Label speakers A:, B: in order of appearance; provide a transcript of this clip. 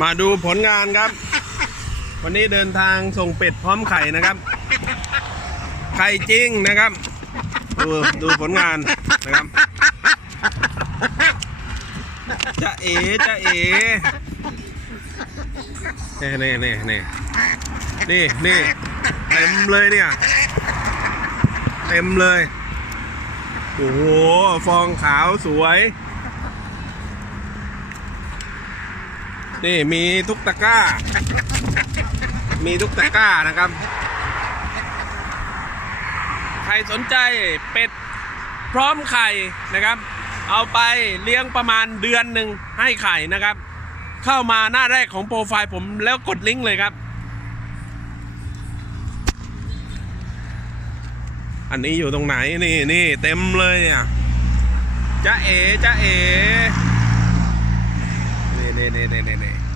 A: มาดูผลงานครับ วันนี้เดินทางส่งเป็ดพร้อมไข่นะครับ ไข่จริงนะครับ ดูดูผลงานนะครับจะเอ๋จะเอ๋นี่นี่นี่นี่นี่นี่เต็มเลยเนี่ยเต็มเลยโอ้โหฟองขาวสวย นี่มีทุกตะกร้า มีทุกตะกร้านะครับ ใครสนใจเป็ดพร้อมไข่นะครับ เอาไปเลี้ยงประมาณเดือนหนึ่งให้ไข่นะครับ เข้ามาหน้าแรกของโปรไฟล์ผมแล้วกดลิงก์เลยครับ อันนี้อยู่ตรงไหนนี่นี่เต็มเลยเนี่ยจะเอ๋จะเอ๋ นี่นี่นี่นี่นี่